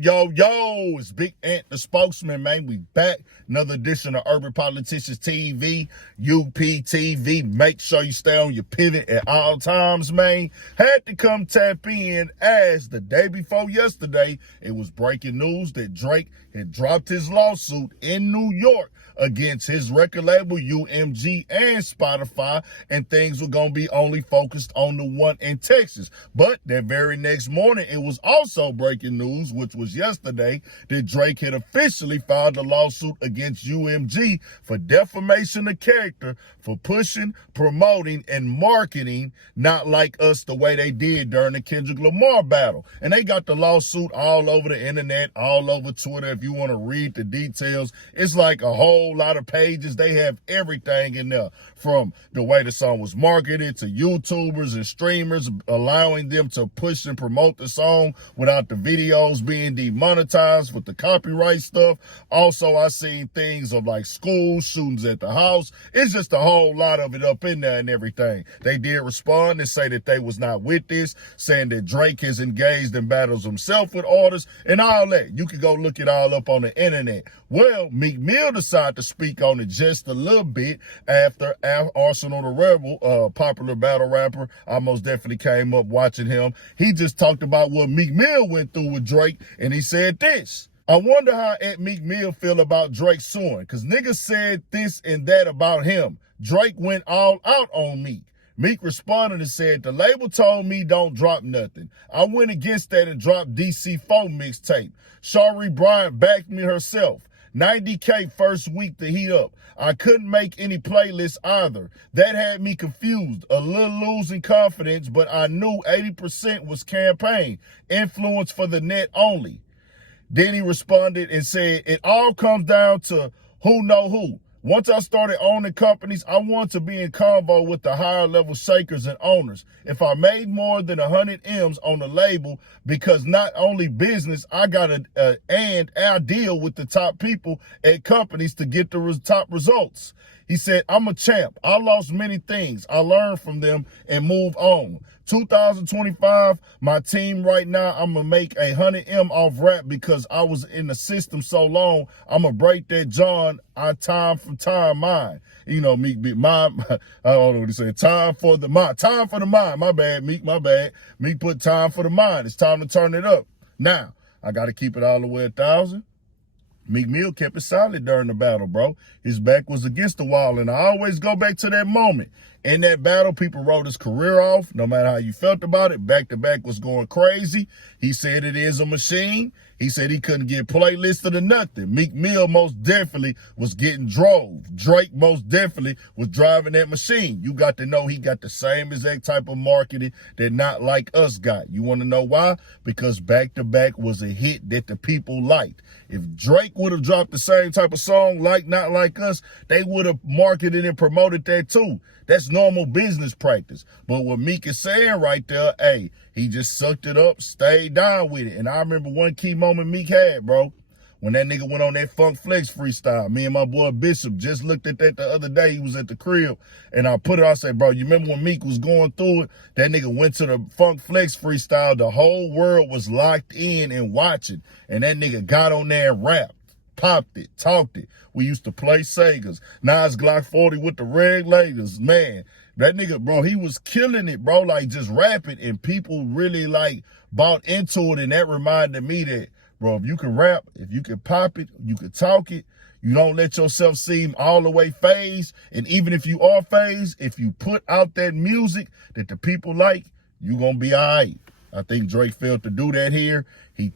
Yo, it's Big Ant, the spokesman, man. We back. Another edition of Urban Politicians TV, UPTV. Make sure you stay on your pivot at all times, man. Had to come tap in as the day before yesterday, it was breaking news that Drake had dropped his lawsuit in New York against his record label UMG and Spotify, and things were going to be only focused on the one in Texas. But that very next morning, it was also breaking news, which was yesterday, that Drake had officially filed a lawsuit against UMG for defamation of character for pushing, promoting, and marketing Not Like Us the way they did during the Kendrick Lamar battle. And they got the lawsuit all over the internet, all over Twitter. If you want to read the details, it's like a whole lot of pages. They have everything in there, from the way the song was marketed to YouTubers and streamers allowing them to push and promote the song without the videos being demonetized with the copyright stuff. Also, I seen things of like school shootings at the house. It's just a whole lot of it up in there and everything. They did respond and say that they was not with this, saying that Drake has engaged in battles himself with artists and all that. You can go look it all up on the internet. Well, Meek Mill decided to speak on it just a little bit after Arsenal the Rebel, popular battle rapper. I most definitely came up watching him. He just talked about what Meek Mill went through with Drake, and he said this: I wonder how Meek Mill feel about Drake suing, because niggas said this and that about him. Drake went all out on Meek. Meek responded and said, the label told me don't drop nothing. I went against that and dropped DC4 mixtape. Shari Bryant backed me herself. 90K first week to heat up. I couldn't make any playlists either. That had me confused, a little losing confidence, but I knew 80% was campaign, influence for the net only. Then he responded and said, it all comes down to who know who. Once I started owning companies, I want to be in convo with the higher level shakers and owners. If I made more than 100 M's on the label, because not only business, I got I deal with the top people at companies to get the top results. He said, I'm a champ. I lost many things. I learned from them and move on. 2025, my team right now, I'm going to make 100 M off rap because I was in the system so long. I'm going to break that John, I time from time mine. You know, Meek, mine, I don't know what he said. Time for the mind. Time for the mind. My bad, Meek, my bad. Meek put time for the mind. It's time to turn it up. Now, I got to keep it all the way 1,000. Meek Mill kept it solid during the battle, bro. His back was against the wall, and I always go back to that moment. In that battle, people wrote his career off, no matter how you felt about it. Back-to-back was going crazy. He said it is a machine. He said he couldn't get playlisted or nothing. Meek Mill most definitely was getting drove. Drake most definitely was driving that machine. You got to know he got the same exact type of marketing that Not Like Us got. You want to know why? Because back-to-back was a hit that the people liked. If Drake would have dropped the same type of song like Not Like Us, they would have marketed and promoted that too. That's normal business practice. But what Meek is saying right there, hey, he just sucked it up, stayed down with it. And I remember one key moment Meek had, bro, when that nigga went on that Funk Flex freestyle. Me and my boy Bishop just looked at that the other day. He was at the crib, and I put it, I said, bro, you remember when Meek was going through it? That nigga went to the Funk Flex freestyle. The whole world was locked in and watching. And that nigga got on there and rapped. Popped it, talked it. We used to play Segas. Nas Glock 40 with the regulators. Man, that nigga, bro, he was killing it, bro, like just rapping, and people really like bought into it. And that reminded me that, bro, if you can rap, if you can pop it, you can talk it, you don't let yourself seem all the way phased. And even if you are phased, if you put out that music that the people like, you gonna be all right. I think Drake failed to do that here. He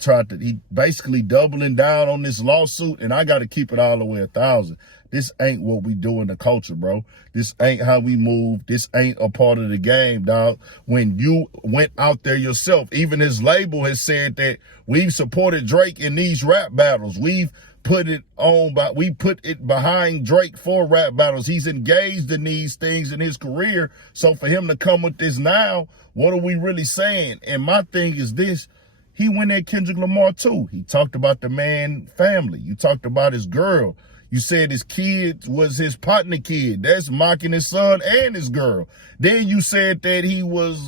basically doubling down on this lawsuit, and I got to keep it all the way 1,000. This ain't what we do in the culture, bro. This ain't how we move. This ain't a part of the game, dog. When you went out there yourself, even his label has said that we've supported Drake in these rap battles. We've put it on, but we put it behind Drake for rap battles. He's engaged in these things in his career. So for him to come with this now, what are we really saying? And my thing is this: he went at Kendrick Lamar too. He talked about the man family. You talked about his girl. You said his kid was his partner kid. That's mocking his son and his girl. Then you said that he was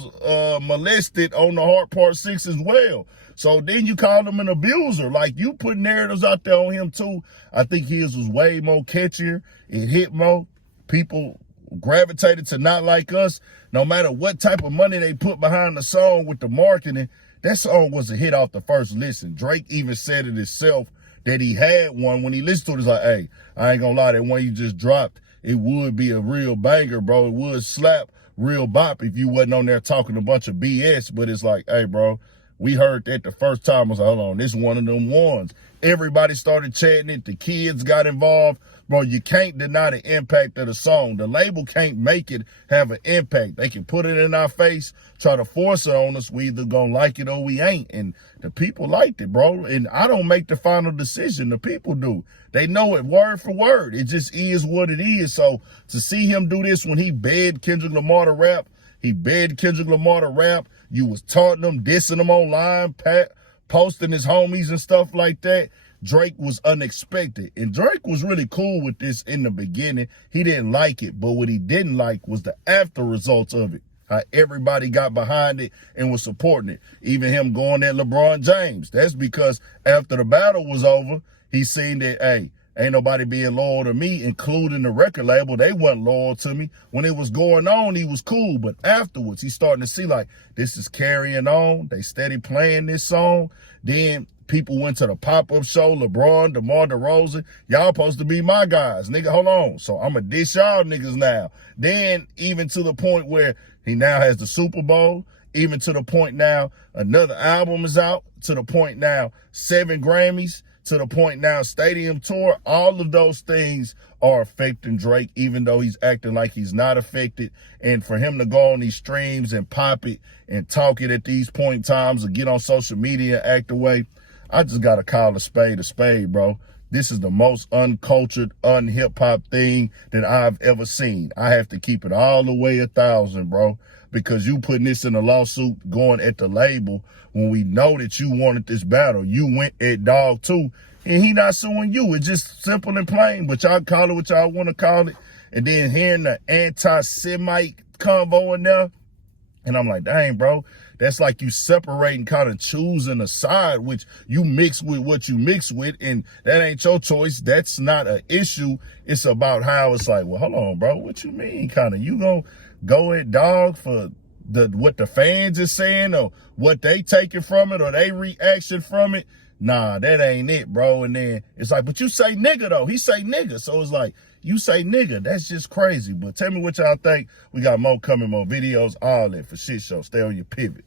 molested on the Heart Part 6 as well. So then you call him an abuser. Like, you put narratives out there on him too. I think his was way more catchier. It hit more. People gravitated to Not Like Us. No matter what type of money they put behind the song with the marketing, that song was a hit off the first listen. Drake even said it himself that he had one. When he listened to it, it's like, hey, I ain't gonna lie, that one you just dropped, it would be a real banger, bro. It would slap, real bop if you wasn't on there talking a bunch of BS. But it's like, hey, bro, we heard that the first time. I was like, hold on, this is one of them ones. Everybody started chanting it. The kids got involved. Bro, you can't deny the impact of the song. The label can't make it have an impact. They can put it in our face, try to force it on us. We either gonna like it or we ain't. And the people liked it, bro. And I don't make the final decision. The people do. They know it word for word. It just is what it is. So to see him do this when he begged Kendrick Lamar to rap, you was taunting him, dissing him online, posting his homies and stuff like that. Drake was unexpected. And Drake was really cool with this in the beginning. He didn't like it, but what he didn't like was the after results of it. How everybody got behind it and was supporting it. Even him going at LeBron James. That's because after the battle was over, he seen that, hey, ain't nobody being loyal to me, including the record label. They wasn't loyal to me. When it was going on, he was cool. But afterwards, he's starting to see, like, this is carrying on. They steady playing this song. Then people went to the pop-up show, LeBron, DeMar DeRozan. Y'all supposed to be my guys. Nigga, hold on. So I'm going to dish y'all niggas now. Then even to the point where he now has the Super Bowl. Even to the point now another album is out. To the point now 7 Grammys. To the point now stadium tour. All of those things are affecting Drake, even though he's acting like he's not affected. And for him to go on these streams and pop it and talk it at these point times or get on social media and act away, I just got to call a spade, bro. This is the most uncultured, un-hip-hop thing that I've ever seen. I have to keep it all the way 1,000, bro, because you putting this in a lawsuit going at the label when we know that you wanted this battle. You went at Dog too, and he not suing you. It's just simple and plain, but y'all call it what y'all want to call it. And then hearing the anti-Semite convo in there, and I'm like, dang, bro, that's like you separating, kind of choosing a side, which you mix with what you mix with, and that ain't your choice. That's not an issue. It's about how it's like, well, hold on, bro, what you mean? Kind of, you gonna go at Dog for what the fans is saying or what they taking from it or they reaction from it? Nah, that ain't it, bro. And then it's like, but you say nigga, though. He say nigga. So it's like, you say nigga. That's just crazy. But tell me what y'all think. We got more coming, more videos, all that for Shit Show. Stay on your pivot.